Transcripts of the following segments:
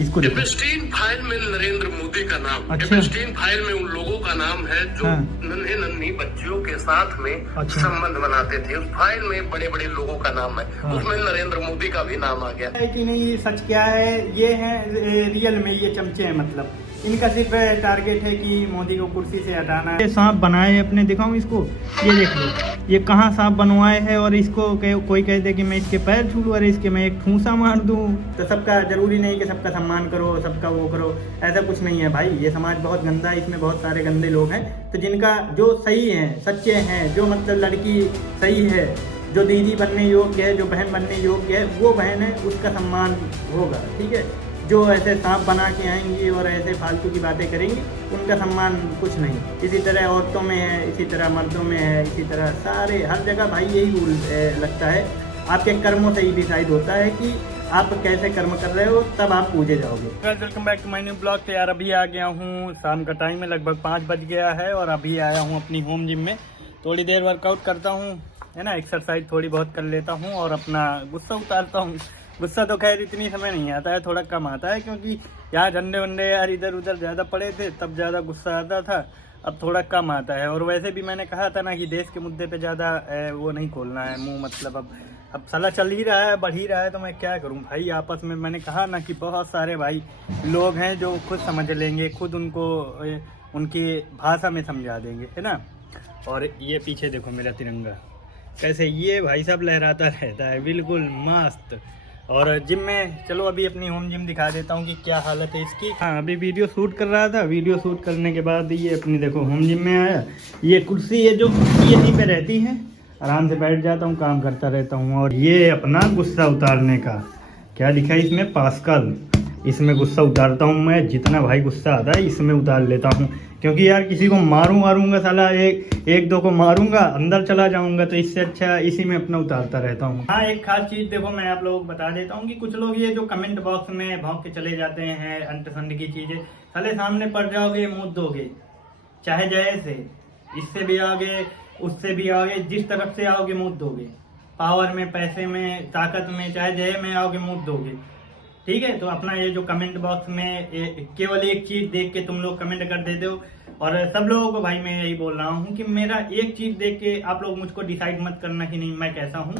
इसको देखो। Epstein file में नरेंद्र मोदी का नाम, अच्छा। एप्स्टीन फाइल में उन लोगों का नाम है जो हाँ। नन्हे नन्ही बच्चियों के साथ में अच्छा। संबंध बनाते थे। उस फाइल में बड़े बड़े लोगों का नाम है, हाँ। उसमें नरेंद्र मोदी का भी नाम आ गया है कि नहीं, सच क्या है, ये है रियल में ये चमचे हैं, मतलब इनका सिर्फ टारगेट है कि मोदी को कुर्सी से हटाना है। ये सांप बनाए अपने, दिखाऊं इसको, ये देख लो, ये कहाँ सांप बनवाए है, और इसको कोई कह दे कि मैं इसके पैर छू लूं, अरे इसके मैं एक ठूंसा मार दूं। तो सबका जरूरी नहीं कि सबका सम्मान करो, सबका वो करो, ऐसा कुछ नहीं है भाई। ये समाज बहुत गंदा है, इसमें बहुत सारे गंदे लोग हैं। तो जिनका जो सही है, सच्चे हैं, जो मतलब लड़की सही है, जो दीदी बनने योग्य है, जो बहन बनने योग्य है, वो बहन है, उसका सम्मान होगा, ठीक है। जो ऐसे सांप बना के आएंगी और ऐसे फालतू की बातें करेंगी, उनका सम्मान कुछ नहीं। इसी तरह औरतों में है, इसी तरह मर्दों में है, इसी तरह सारे हर जगह भाई यही रूल लगता है। आपके कर्मों से ही डिसाइड होता है कि आप कैसे कर्म कर रहे हो, तब आप पूजे जाओगे। Welcome back to my new blog. तो यार अभी आ गया हूँ, शाम का टाइम है, लगभग 5 बज गया है, और अभी आया हूँ अपनी होम जिम में। थोड़ी देर वर्कआउट करता हूँ, है ना, एक्सरसाइज थोड़ी बहुत कर लेता हूँ और अपना गुस्सा उतारता हूँ। गुस्सा तो खैर इतनी समय नहीं आता है, थोड़ा कम आता है, क्योंकि यहाँ झंडे वंडे यार इधर उधर ज़्यादा पड़े थे, तब ज़्यादा गुस्सा आता था। अब थोड़ा कम आता है। और वैसे भी मैंने कहा था ना कि देश के मुद्दे पे ज़्यादा वो नहीं खोलना है मुंह, मतलब अब साला चल ही रहा है, बढ़ ही रहा है, तो मैं क्या करूं भाई। आपस में मैंने कहा ना कि बहुत सारे भाई लोग हैं जो खुद समझ लेंगे, खुद उनको उनकी भाषा में समझा देंगे, है ना। और ये पीछे देखो मेरा तिरंगा कैसे ये भाई साहब लहराता रहता है, बिल्कुल मस्त। और जिम में, चलो अभी अपनी होम जिम दिखा देता हूँ कि क्या हालत है इसकी। हाँ, अभी वीडियो शूट कर रहा था, वीडियो शूट करने के बाद ये अपनी देखो होम जिम में आया। ये कुर्सी है जो यहीं पे रहती है, आराम से बैठ जाता हूँ, काम करता रहता हूँ। और ये अपना गुस्सा उतारने का क्या लिखा है इसमें, पास्कल। इसमें गुस्सा उतारता हूँ मैं, जितना भाई गुस्सा आता है इसमें उतार लेता हूँ। क्योंकि यार किसी को मारूंगा साला, एक दो को मारूंगा, अंदर चला जाऊंगा, तो इससे अच्छा इसी में अपना उतारता रहता हूँ। हाँ, एक खास चीज़ देखो, मैं आप लोगों को बता देता हूँ कि कुछ लोग ये जो कमेंट बॉक्स में भौंक के चले जाते हैं, अंट संड की चीज़ें, साले सामने पड़ जाओगे, मुँह दोगे, चाहे जैसे, इससे भी आगे उससे भी आगे, जिस तरफ से आओगे मुँह दोगे। पावर में, पैसे में, ताकत में, चाहे जय में आओगे मुँह दोगे, ठीक है। तो अपना ये जो कमेंट बॉक्स में केवल एक चीज देख के तुम लोग कमेंट कर देते हो। और सब लोगों को भाई मैं यही बोल रहा हूँ कि मेरा एक चीज देख के आप लोग मुझको डिसाइड मत करना कि नहीं मैं कैसा हूँ।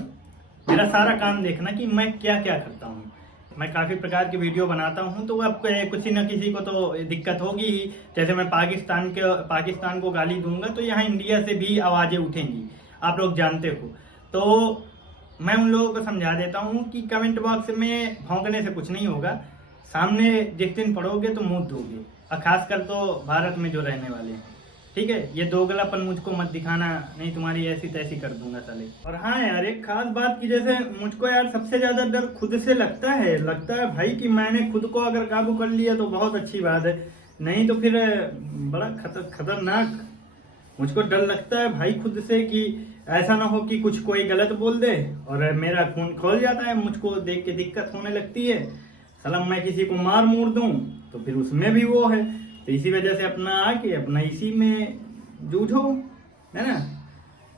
मेरा सारा काम देखना कि मैं क्या क्या करता हूँ। मैं काफी प्रकार की वीडियो बनाता हूँ, तो अब किसी न किसी को तो दिक्कत होगी ही। जैसे मैं पाकिस्तान को गाली दूंगा तो यहाँ इंडिया से भी आवाजें उठेंगी, आप लोग जानते हो। तो मैं उन लोगों को समझा देता हूँ कि कमेंट बॉक्स में भौंकने से कुछ नहीं होगा, सामने जिस दिन पढ़ोगे तो मुंह दोगे, और खासकर तो भारत में जो रहने वाले हैं, ठीक है। ये दोगलापन मुझको मत दिखाना, नहीं तुम्हारी ऐसी तैसी कर दूंगा साले। और हाँ यार, एक खास बात की, जैसे मुझको यार सबसे ज्यादा डर खुद से लगता है भाई कि मैंने खुद को अगर काबू कर लिया तो बहुत अच्छी बात है, नहीं तो फिर बड़ा खतरनाक मुझको डर लगता है भाई खुद से, कि ऐसा ना हो कि कुछ कोई गलत बोल दे और मेरा खून खोल जाता है, मुझको देख के दिक्कत होने लगती है। सलाम मैं किसी को मार मूर दूं तो फिर उसमें भी वो है। तो इसी वजह से अपना आके अपना इसी में जूझो, है ना।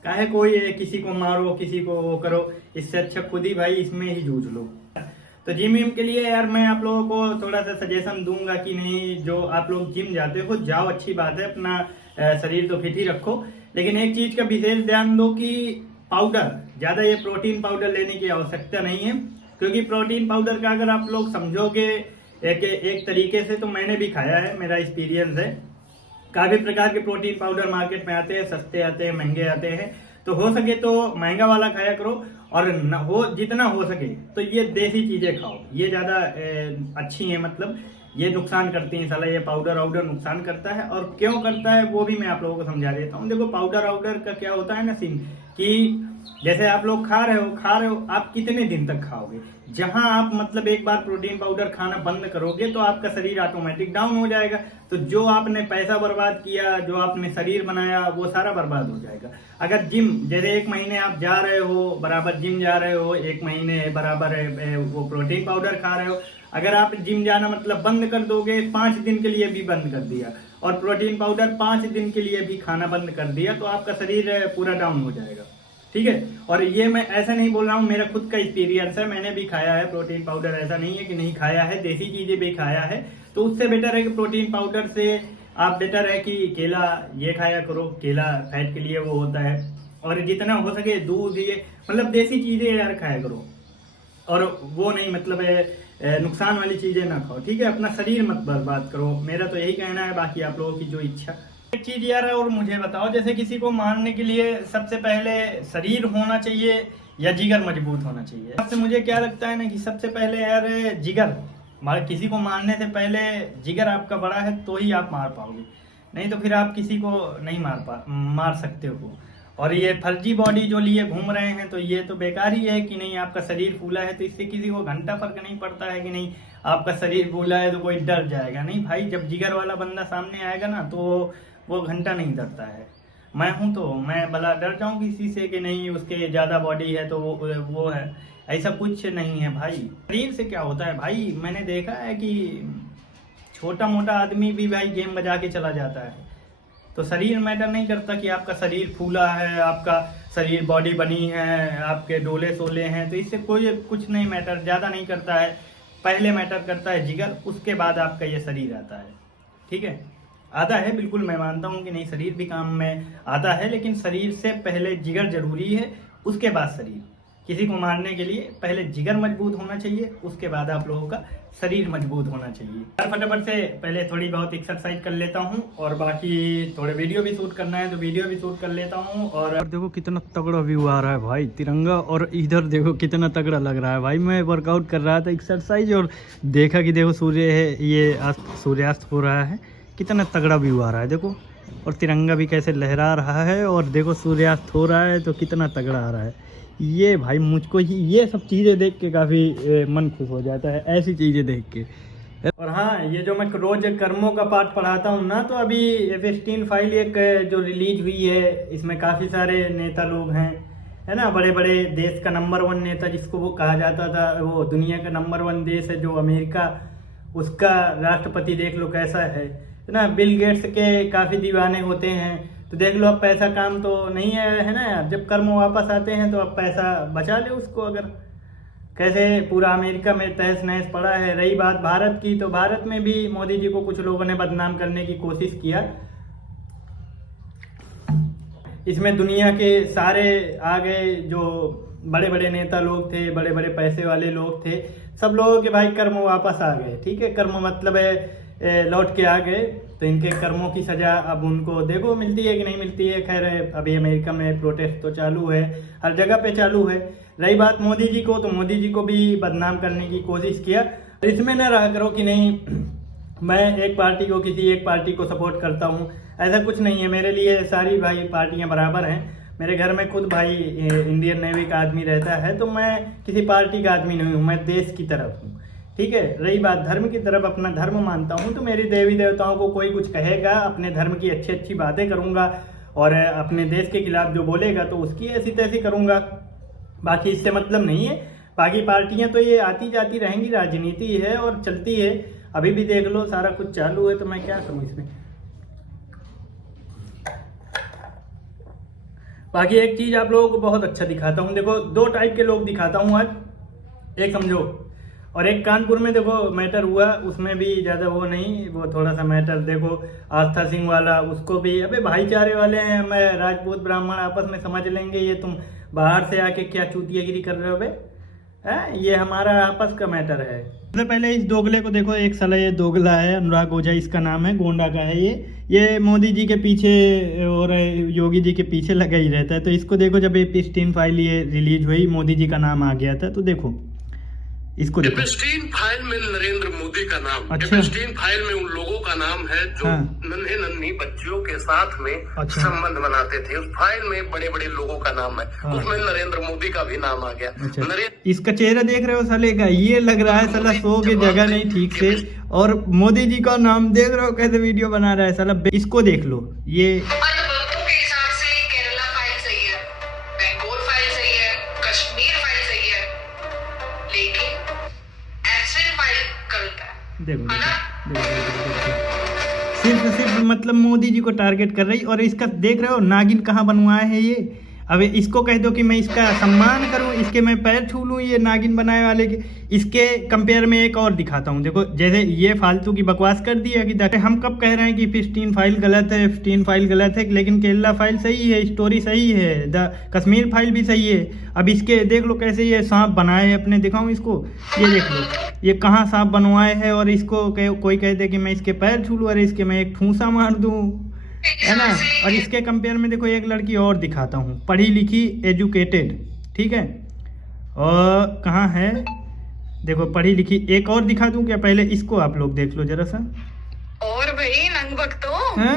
काहे कोई किसी को मारो, किसी को वो करो, इससे अच्छा खुद ही भाई इसमें ही जूझ लो। तो जिम विम के लिए यार मैं आप लोगों को थोड़ा सा सजेशन दूंगा कि नहीं, जो आप लोग जिम जाते हो जाओ, अच्छी बात है, अपना शरीर तो फिट ही रखो, लेकिन एक चीज का विशेष ध्यान दो कि पाउडर, ज्यादा ये प्रोटीन पाउडर लेने की आवश्यकता नहीं है। क्योंकि प्रोटीन पाउडर का अगर आप लोग समझोगे एक तरीके से, तो मैंने भी खाया है, मेरा एक्सपीरियंस है। काफी प्रकार के प्रोटीन पाउडर मार्केट में आते हैं, सस्ते आते हैं, महंगे आते हैं। तो हो सके तो महंगा वाला खाया करो, और न हो जितना हो सके तो ये देसी चीजें खाओ, ये ज्यादा अच्छी हैं। मतलब ये नुकसान करती हैं साला, ये पाउडर वाउडर नुकसान करता है। और क्यों करता है वो भी मैं आप लोगों को समझा देता हूँ। देखो पाउडर वाउडर का क्या होता है ना सीन, कि जैसे आप लोग खा रहे हो, आप कितने दिन तक खाओगे। जहां आप मतलब एक बार प्रोटीन पाउडर खाना बंद करोगे तो आपका शरीर ऑटोमेटिक डाउन हो जाएगा। तो जो आपने पैसा बर्बाद किया, जो आपने शरीर बनाया, वो सारा बर्बाद हो जाएगा। अगर जिम, जैसे 1 महीने आप जा रहे हो, बराबर जिम जा रहे हो, 1 महीने बराबर वो प्रोटीन पाउडर खा रहे हो, अगर आप जिम जाना मतलब बंद कर दोगे, 5 दिन के लिए भी बंद कर दिया, और प्रोटीन पाउडर 5 दिन के लिए भी खाना बंद कर दिया, तो आपका शरीर पूरा डाउन हो जाएगा। ठीक है। और ये मैं ऐसा नहीं बोल रहा हूँ, मेरा खुद का एक्सपीरियंस है, मैंने भी खाया है प्रोटीन पाउडर, ऐसा नहीं है कि नहीं खाया है, देसी चीजें भी खाया है। तो उससे बेटर है कि प्रोटीन पाउडर से आप बेटर है कि केला ये खाया करो, केला फैट के लिए वो होता है। और जितना हो सके दूध, ये मतलब देसी चीजें यार खाया करो, और वो नहीं मतलब नुकसान वाली चीजें ना खाओ, ठीक है। अपना शरीर मत बर्बाद करो, मेरा तो यही कहना है, बाकी आप लोगों की जो इच्छा। एक चीज यार और मुझे बताओ, जैसे किसी को मारने के लिए सबसे पहले शरीर होना चाहिए या जिगर मजबूत होना चाहिए? सबसे मुझे क्या लगता है ना कि सबसे पहले यार जिगर, किसी को मारने से पहले जिगर आपका बड़ा है तो ही आप मार पाओगे, नहीं तो फिर आप किसी को नहीं मार सकते हो। और ये फर्जी बॉडी जो लिए घूम रहे हैं तो ये तो बेकार ही है कि नहीं आपका शरीर फूला है तो इससे किसी को घंटा फर्क नहीं पड़ता है कि नहीं आपका शरीर फूला है तो कोई डर जाएगा। नहीं भाई, जब जिगर वाला बंदा सामने आएगा ना तो वो घंटा नहीं डरता है। मैं हूं तो मैं भला डर जाऊं किसी से कि नहीं उसके ज्यादा बॉडी है तो वो है, ऐसा कुछ नहीं है भाई। शरीर से क्या होता है भाई, मैंने देखा है कि छोटा मोटा आदमी भी भाई गेम बजा के चला जाता है। तो शरीर मैटर नहीं करता कि आपका शरीर फूला है, आपका शरीर बॉडी बनी है, आपके डोले सोले हैं, तो इससे कोई कुछ नहीं मैटर, ज़्यादा नहीं करता है। पहले मैटर करता है जिगर, उसके बाद आपका ये शरीर आता है, ठीक है। आता है, बिल्कुल मैं मानता हूँ कि नहीं शरीर भी काम में आता है, लेकिन शरीर से पहले जिगर जरूरी है, उसके बाद शरीर। किसी को मारने के लिए पहले जिगर मजबूत होना चाहिए, उसके बाद आप लोगों का शरीर मजबूत होना चाहिए। फटाफट से पहले थोड़ी बहुत एक्सरसाइज कर लेता हूँ और बाकी थोड़े वीडियो भी शूट करना है तो वीडियो भी शूट कर लेता हूँ। और देखो कितना तगड़ा व्यू आ रहा है भाई, तिरंगा, और इधर देखो कितना तगड़ा लग रहा है भाई। मैं वर्कआउट कर रहा था एक्सरसाइज और देखा कि देखो सूर्य है, ये सूर्यास्त हो रहा है, कितना तगड़ा व्यू आ रहा है देखो। और तिरंगा भी कैसे लहरा रहा है और देखो सूर्यास्त हो रहा है तो कितना तगड़ा आ रहा है ये भाई। मुझको ये सब चीज़ें देख के काफ़ी मन खुश हो जाता है, ऐसी चीज़ें देख के। और हाँ, ये जो मैं रोज कर्मों का पाठ पढ़ाता हूँ ना, तो अभी F-16 फाइल एक जो रिलीज हुई है, इसमें काफ़ी सारे नेता लोग हैं, है ना। बड़े बड़े देश का नंबर 1 नेता जिसको वो कहा जाता था, वो दुनिया का नंबर 1 देश है जो अमेरिका, उसका राष्ट्रपति देख लो कैसा है ना। बिल गेट्स के काफ़ी दीवाने होते हैं, तो देख लो अब पैसा काम तो नहीं है ना यार। जब कर्म वापस आते हैं तो अब पैसा बचा ले उसको, अगर कैसे पूरा अमेरिका में तहस नहस पड़ा है। रही बात भारत की, तो भारत में भी मोदी जी को कुछ लोगों ने बदनाम करने की कोशिश किया। इसमें दुनिया के सारे आ गए, जो बड़े बड़े नेता लोग थे, बड़े बड़े पैसे वाले लोग थे, सब लोगों के भाई कर्म वापस आ गए, ठीक है। कर्म मतलब है लौट के आ गए, तो इनके कर्मों की सजा अब उनको देखो मिलती है कि नहीं मिलती है। खैर अभी अमेरिका में प्रोटेस्ट तो चालू है, हर जगह पे चालू है। रही बात मोदी जी को, तो मोदी जी को भी बदनाम करने की कोशिश किया। इसमें न रहा करो कि नहीं मैं एक पार्टी को, किसी एक पार्टी को सपोर्ट करता हूँ, ऐसा कुछ नहीं है। मेरे लिए सारी भाई पार्टियाँ बराबर हैं। मेरे घर में खुद भाई इंडियन नेवी का आदमी रहता है, तो मैं किसी पार्टी का आदमी नहीं हूँ, मैं देश की तरफ हूँ, ठीक है। रही बात धर्म की तरफ, अपना धर्म मानता हूँ, तो मेरे देवी देवताओं को कोई कुछ कहेगा, अपने धर्म की अच्छी अच्छी बातें करूँगा, और अपने देश के खिलाफ जो बोलेगा तो उसकी ऐसी तैसी करूँगा। बाकी इससे मतलब नहीं है। बाकी पार्टियाँ तो ये आती जाती रहेंगी, राजनीति है और चलती है। अभी भी देख लो सारा कुछ चालू है, तो मैं क्या करूँ इसमें। बाकी एक चीज़ आप लोगों को बहुत अच्छा दिखाता हूँ, देखो 2 टाइप के लोग दिखाता हूँ आज। एक समझो, और एक कानपुर में देखो मैटर हुआ, उसमें भी ज़्यादा वो नहीं, वो थोड़ा सा मैटर देखो आस्था सिंह वाला, उसको भी अबे भाईचारे वाले हैं, मैं राजपूत ब्राह्मण आपस में समझ लेंगे, ये तुम बाहर से आके क्या चूतियागिरी कर रहे हो बे, है ये हमारा आपस का मैटर है। सबसे पहले इस दोगले को देखो, एक साला ये दोगला है, अनुराग ओझा इसका नाम है, गोंडा का है ये मोदी जी के पीछे और योगी जी के पीछे लगा ही रहता है। तो इसको देखो, जब F-16 फाइल ये रिलीज हुई, मोदी जी का नाम आ गया था, तो देखो इसको देखो। F-16 फाइल में नरेंद्र मोदी का नाम, अच्छा। F-16 फाइल में उन लोगों का नाम है जो नन्हे नन्ही बच्चियों के साथ में संबंध बनाते थे। उस फाइल में बड़े बड़े लोगों का नाम है, उसमें नरेंद्र मोदी का भी नाम आ गया। इसका चेहरा देख रहे हो साले का, ये लग रहा है साला सो के जगह नहीं ठीक से, और मोदी जी का नाम देख रहे हो कैसे वीडियो बना रहा है साला। इसको देख लो, ये देखो सिर्फ मतलब मोदी जी को टारगेट कर रही। और इसका देख रहे हो नागिन कहाँ बनवाया है, ये अब इसको कह दो कि मैं इसका सम्मान करूं, इसके मैं पैर छू लूं, ये नागिन बनाए वाले के, इसके कंपेयर में एक और दिखाता हूं। देखो जैसे ये फालतू की बकवास कर दिया कि हम कब कह रहे हैं कि फिस्टीन फाइल गलत है, फिस्टीन फाइल गलत है, लेकिन केरला फाइल सही है, स्टोरी सही है, द कश्मीर फाइल भी सही है। अब इसके देख लो कैसे ये सांप बनाए हैं अपने, दिखाऊं इसको, ये देख लो ये कहाँ सांप बनवाए हैं, और इसको कोई कहते कि मैं इसके पैर छू लूं, अरे इसके मैं एक ठूंसा मार दूं, है ना। और इसके कंपेयर में देखो एक लड़की और दिखाता हूँ, पढ़ी लिखी, एजुकेटेड, ठीक है, और कहाँ है, देखो पढ़ी लिखी एक और दिखा दूं क्या? पहले इसको आप लोग देख लो जरा सा। और भाई नंग भक्तो,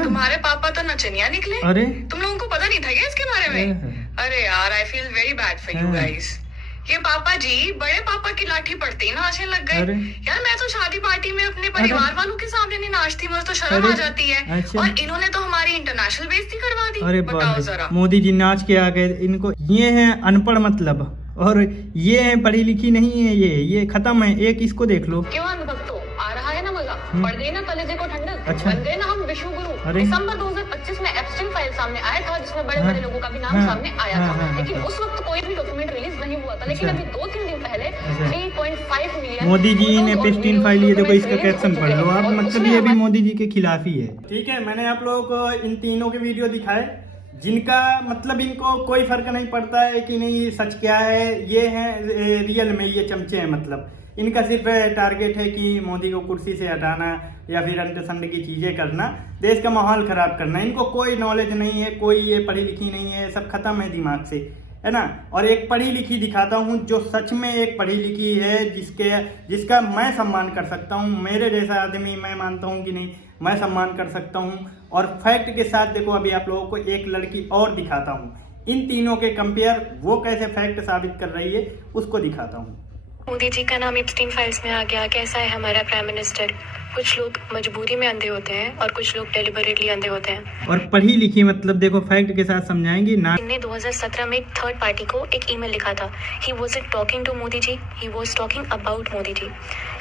तुम्हारे पापा तो नचनिया निकले। अरे तुम लोगों को पता नहीं था क्या इसके बारे में? अरे यार I feel very bad for you guys. ये पापा जी बड़े पापा की लाठी पड़ती नाचने लग गए। यार मैं तो शादी पार्टी में अपने परिवार वालों के सामने नहीं नाचती, मुझे तो शर्म आ जाती है। और इन्होंने तो हमारी इंटरनेशनल बेइज्जती करवा दी। अरे बताओ जरा, मोदी जी नाच के आ गए। इनको ये है अनपढ़ मतलब, और ये है पढ़ी लिखी नहीं है, ये खत्म है। एक इसको देख लो। क्यों भक्तों, आ रहा है ना मजा? पड़ गई ना कलेजे को ठंडक। अच्छा। बन गए ना हम विश्व गुरु। दिसंबर 2025 में एप्स्टीन फाइल सामने आया था, जिसमें बड़े बड़े लोगों का भी नाम सामने आया था, लेकिन उस वक्त कोई भी डॉक्यूमेंट रिलीज नहीं हुआ था। लेकिन अभी 2-3 दिन पहले 3.5 मिलियन मोदी जी ने एप्स्टीन फाइल, ये देखो इसका कैप्शन पढ़ लो आप, मतलब ये भी मोदी जी के खिलाफ ही है। ठीक है, मैंने आप लोगों को इन तीनों के वीडियो दिखाए, जिनका मतलब इनको कोई फर्क नहीं पड़ता है कि नहीं सच क्या है। ये हैं रियल में ये चमचे हैं, मतलब इनका सिर्फ टारगेट है कि मोदी को कुर्सी से हटाना या फिर अंट संड की चीजें करना, देश का माहौल खराब करना। इनको कोई नॉलेज नहीं है, कोई ये पढ़ी लिखी नहीं है, सब खत्म है दिमाग से, है ना। और एक पढ़ी लिखी दिखाता हूँ जो सच में एक पढ़ी लिखी है, जिसका मैं सम्मान कर सकता हूँ। मेरे जैसा आदमी मैं मानता हूँ कि नहीं, मैं सम्मान कर सकता हूँ। और फैक्ट के साथ देखो, अभी आप लोगों को एक लड़की और दिखाता हूँ, इन तीनों के कंपेयर वो कैसे फैक्ट साबित कर रही है उसको दिखाता हूँ। मोदी जी का नाम एप्स्टीन फाइल्स में आ गया। कैसा है हमारा प्राइम मिनिस्टर? कुछ लोग मजबूरी में अंधे होते हैं और कुछ लोग डेलिबरेटली अंधे होते हैं। और पढ़ी लिखी मतलब देखो फैक्ट के साथ समझाएंगी ना। इन्होंने 2017 में एक थर्ड पार्टी को एक ईमेल लिखा था। He wasn't talking to Modi ji, he was talking about Modi ji.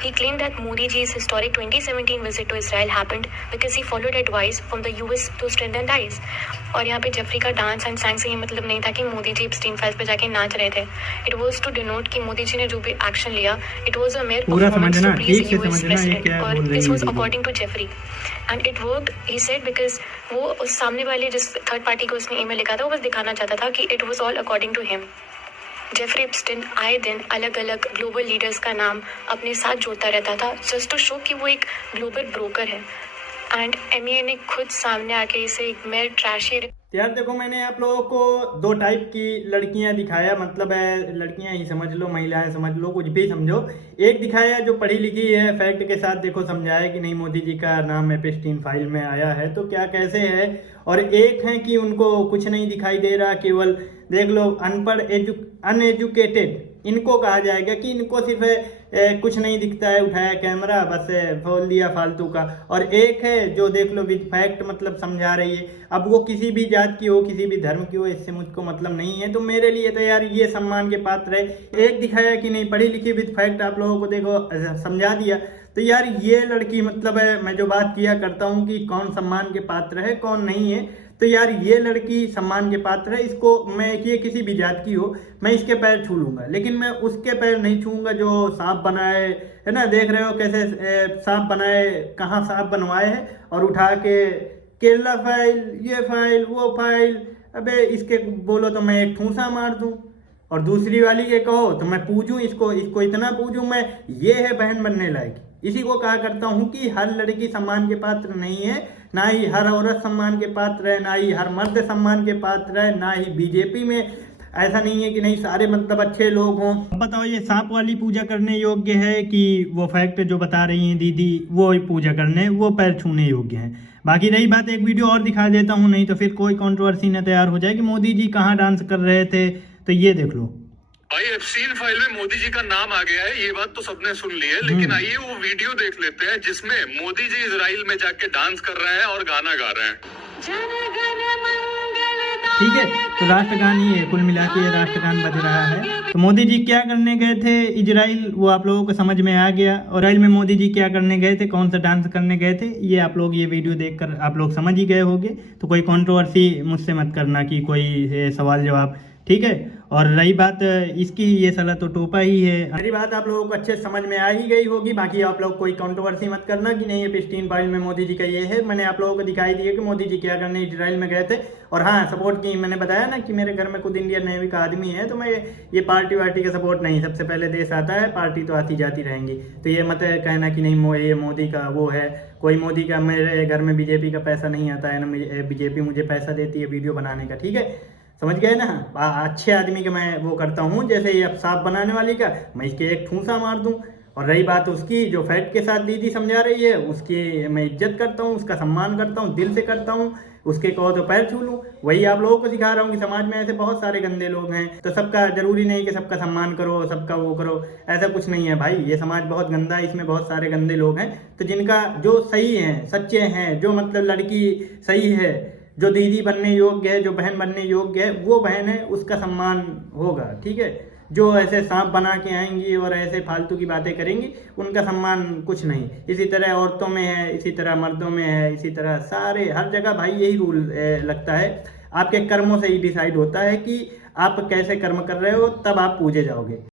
He claimed that Modi ji's historic 2017 visit to Israel happened because he followed advice from the US to strengthen ties. और यहाँ पे Jeffrey का dance and सैंग से ये मतलब नहीं था कि मोदी जी एप्स्टीन फाइल्स पे जाके नाच रहे थे। इट वाज टू डिनोट कि मोदी जी ने जो भी एक्शन लिया, it was a major performance to please US president, और this was according to Jeffrey and it worked, he said, because वो उस सामने वाले जिस थर्ड पार्टी को उसने ईमेल लिखा था वो बस दिखाना चाहता था कि it was all according to him. Jeffrey Epstein आए दिन अलग अलग ग्लोबल लीडर्स का नाम अपने साथ जोड़ता रहता था जस्ट टू शो कि वो एक ग्लोबल ब्रोकर है। एंड एमईए ने खुद सामने आके इसे एक मेयर ट्रैशी। यार देखो, मैंने आप लोगों को दो टाइप की लड़कियां दिखाया, मतलब है लड़कियां ही समझ लो, महिलाएं समझ लो, कुछ भी समझो। एक दिखाया जो पढ़ी लिखी है, फैक्ट के साथ देखो समझाया कि नहीं मोदी जी का नाम एप्स्टीन फाइल में आया है तो क्या कैसे है। और एक है कि उनको कुछ नहीं दिखाई दे रहा, केवल देख लो अनपढ़, अनएजुकेटेड इनको कहा जाएगा कि इनको सिर्फ कुछ नहीं दिखता है, उठाया कैमरा बस खोल दिया फालतू का। और एक है जो देख लो विद फैक्ट मतलब समझा रही है। अब वो किसी भी जात की हो, किसी भी धर्म की हो, इससे मुझको मतलब नहीं है, तो मेरे लिए तो यार ये सम्मान के पात्र है। एक दिखाया कि नहीं पढ़ी लिखी विद फैक्ट आप लोगों को देखो समझा दिया, तो यार ये लड़की मतलब है, मैं जो बात किया करता हूँ कि कौन सम्मान के पात्र है कौन नहीं है, तो यार ये लड़की सम्मान के पात्र है। इसको मैं, ये किसी भी जात की हो, मैं इसके पैर छू लूंगा, लेकिन मैं उसके पैर नहीं छूंगा जो सांप बनाए, है ना। देख रहे हो कैसे सांप बनाए, कहाँ सांप बनवाए है, और उठा के केरला फाइल, ये फाइल, वो फाइल, अबे इसके बोलो तो मैं एक ठूंसा मार दूं, और दूसरी वाली के कहो तो मैं पूजूं इसको इतना पूजूं मैं, ये है बहन बनने लायक। इसी को कहा करता हूँ कि हर लड़की सम्मान के पात्र नहीं है, ना ही हर औरत सम्मान के पात्र है, ना ही हर मर्द सम्मान के पात्र है, ना ही बीजेपी में ऐसा नहीं है कि नहीं सारे मतलब अच्छे लोग हों। बताओ ये सांप वाली पूजा करने योग्य है कि वो फैक्ट जो बता रही हैं दीदी वो पूजा करने, वो पैर छूने योग्य हैं? बाकी रही बात, एक वीडियो और दिखा देता हूँ, नहीं तो फिर कोई कंट्रोवर्सी न तैयार हो जाए कि मोदी जी कहाँ डांस कर रहे थे। तो ये देख लो भाई, एप्स्टीन फाइल में मोदी जी का नाम आ गया है, ये बात तो सबने सुन ली है, लेकिन आइए वो वीडियो देख लेते हैं जिसमें मोदी जी इजराइल में जाके डांस कर रहे हैं और गाना गा रहे हैं। ठीक है। तो राष्ट्रगान ही है, कुल मिला के ये राष्ट्रगान बज रहा है। तो मोदी जी क्या करने गए थे इजराइल, वो आप लोगों को समझ में आ गया। और इजराइल में मोदी जी क्या करने गए थे, कौन सा डांस करने गए थे, ये आप लोग ये वीडियो देखकर आप लोग समझ ही गए होंगे। तो कोई कंट्रोवर्सी मुझसे मत करना कि कोई सवाल जवाब, ठीक है। और रही बात इसकी, ये साला तो टोपा ही है। मेरी बात आप लोगों को अच्छे समझ में आ ही गई होगी। बाकी आप लोग कोई कंट्रोवर्सी मत करना कि नहीं ये प्रिस्टीन फाइल में मोदी जी का ये है। मैंने आप लोगों को दिखाई दिया कि मोदी जी क्या करने इजराइल में गए थे। और हाँ, सपोर्ट की मैंने बताया ना कि मेरे घर में खुद इंडियन नेवी का आदमी है, तो मैं ये पार्टी वार्टी का सपोर्ट नहीं। सबसे पहले देश आता है, पार्टी तो आती जाती रहेंगी। तो ये मत कहना कि नहीं ये मोदी का वो है, कोई मोदी का, मेरे घर में बीजेपी का पैसा नहीं आता है ना, बीजेपी मुझे पैसा देती है वीडियो बनाने का, ठीक है। समझ गए ना। अच्छे आदमी के मैं वो करता हूँ, जैसे ये अब साफ बनाने वाली का मैं इसके एक ठूंसा मार दूँ। और रही बात उसकी जो फैक्ट के साथ दीदी समझा रही है, उसकी मैं इज्जत करता हूँ, उसका सम्मान करता हूँ, दिल से करता हूँ। उसके कहो तो पैर छू लूँ। वही आप लोगों को सिखा रहा हूँ कि समाज में ऐसे बहुत सारे गंदे लोग हैं, तो सबका जरूरी नहीं कि सबका सम्मान करो, सबका वो करो, ऐसा कुछ नहीं है भाई। ये समाज बहुत गंदा है, इसमें बहुत सारे गंदे लोग हैं। तो जिनका जो सही है, सच्चे हैं, जो मतलब लड़की सही है, जो दीदी बनने योग्य है, जो बहन बनने योग्य है, वो बहन है, उसका सम्मान होगा, ठीक है। जो ऐसे सांप बना के आएंगी और ऐसे फालतू की बातें करेंगी, उनका सम्मान कुछ नहीं। इसी तरह औरतों में है, इसी तरह मर्दों में है, इसी तरह सारे हर जगह भाई यही रूल लगता है। आपके कर्मों से ही डिसाइड होता है कि आप कैसे कर्म कर रहे हो, तब आप पूजे जाओगे।